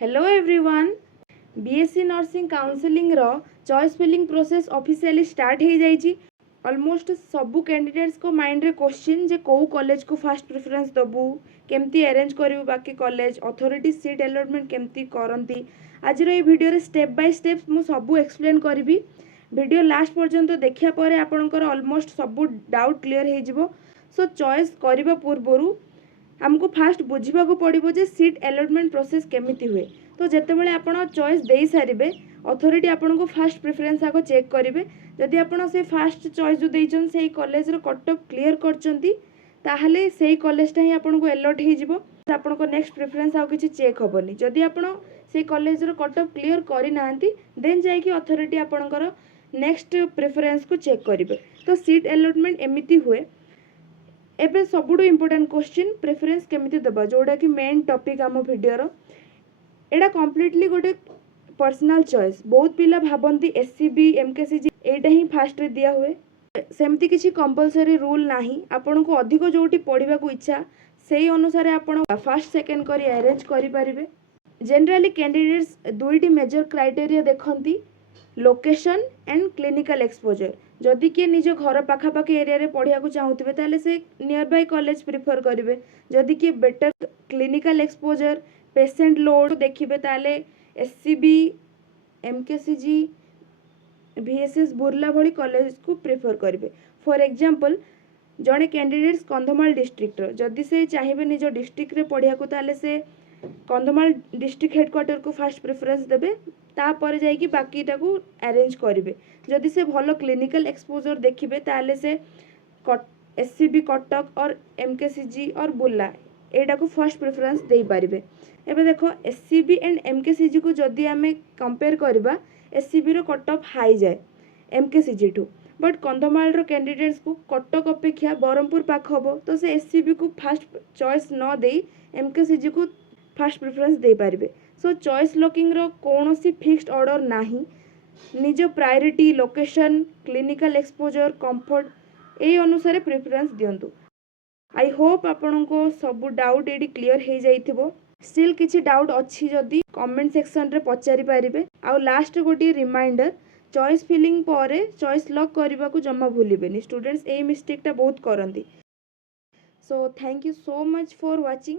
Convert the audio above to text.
Hello everyone. BSc nursing counselling रो choice filling process officially start हो जाइए। Almost सबू कैंडिडेट्स को माइंड रे क्वेश्चन जे को कॉलेज को फास्ट प्रेफरेंस दबू, केमती अरेंज करू बाकी कॉलेज अथॉरिटी सीट अलॉटमेंट केमती करती। आज ये वीडियो रे स्टेप बाय स्टेप मु सबू एक्सप्लेन करी। वीडियो लास्ट पर्यंत देखिया परे आपनकर ऑलमोस्ट सबू डाउट क्लियर हो। सो चॉइस करबा पूर्वरु आमको फास्ट बुझा पड़ो जे सीट अलॉटमेंट प्रोसेस केमिति हुए। तो जितेबाला आप चॉइस दे सारे अथॉरिटी आपन को फास्ट प्रेफरेंस आग चेक करेंगे। जदि आप से फास्ट चॉइस जो देइछन से college row cut of clear करचंती ताहले से कॉलेजटा ही आपन को अलॉट हो आपन को नेक्स्ट प्रेफरेंस आउ किछि चेक हेबनी। जदि आप से college row cut of clear करि नांती देन जाइकी अथॉरिटी आपनकर नेक्स्ट प्रेफरेंस को चेक करेंगे। तो सीट अलॉटमेंट एमिति हुए। एबे सबुठु इम्पोर्टेंट क्वेश्चन प्रेफरेंस केमिति देबा जोड़ा कि मेन टॉपिक आम वीडियो एटा कंप्लीटली गोटे पर्सनल चॉइस। बहुत पिला भाबंती एससीबी एमकेसीजी एटा ही फास्ट रे दिया हुए। सेमती किछि कंपलसरी रूल नाही। आपन को अधिक जोटी पढ़िबा को इच्छा सेही अनुसार आपन फर्स्ट सेकंड करी अरेंज करि परिबे। जनरली कैंडिडेट्स दुईटी मेजर क्राइटेरिया देखंती, लोकेशन एंड क्लिनिकल एक्सपोजर। जदि किए निज घर पाखापाखि एरिया पढ़िया चाहूबे ताले से नियर बाय कॉलेज प्रिफर करेंगे। जदि किए better clinical exposure patient load देखिए ताले एससीबी एमकेसीजी वीएसएस बुर्ला भली कॉलेज को प्रिफर करेंगे। फॉर एग्जांपल जड़े कैंडिडेट्स कंधमाल डिस्ट्रिक्ट जदि से चाहिए निज डिस्ट्रिक्ट रे पढ़िया ताले से कंधमाल डिस्ट्रिक्ट हेडक्वार्टर को फास्ट प्रेफरेंस देबे, तापर जाइकी बाकीटा को अरेंज करेंगे। जदि से भलो क्लिनिकल एक्सपोजर देखिए ताले से एससीबी कटक और एमकेसीजी और बुर्ला एटा को फर्स्ट प्रेफरेंस दे पारिबे। एबे देखो एससीबी एंड एमकेसीजी को जदि आमे कंपेयर करबा एससीबी रो कट ऑफ हाई जाए एमकेसीजी टू, बट कंधमाल रो कैंडिडेट्स को कटक अपेक्षा बरहमपुर पाख हबो तो से एससीबी को फास्ट चॉइस न दे एमकेसीजी को फास्ट प्रेफरेंस दे पारिबे। सो चॉइस लॉकिंग रो कोनोसी फिक्स्ड ऑर्डर नाही। निज priority location clinical exposure comfort ए अनुसार प्रेफरेंस दियंतु। आई होप आपन को सब डाउट ये क्लियर हो जाइथिबो। स्टिल किछि डाउट अच्छी जदि कमेंट सेक्शन रे पचारि पारिबे। आ लास्ट गोटे रिमाइंडर, चॉइस फिलिंग पर चॉइस लॉक करने को जमा भूलिबेनी। स्टूडेंट्स ए मिस्टेकटा बहुत करंती। So thank you so much for watching.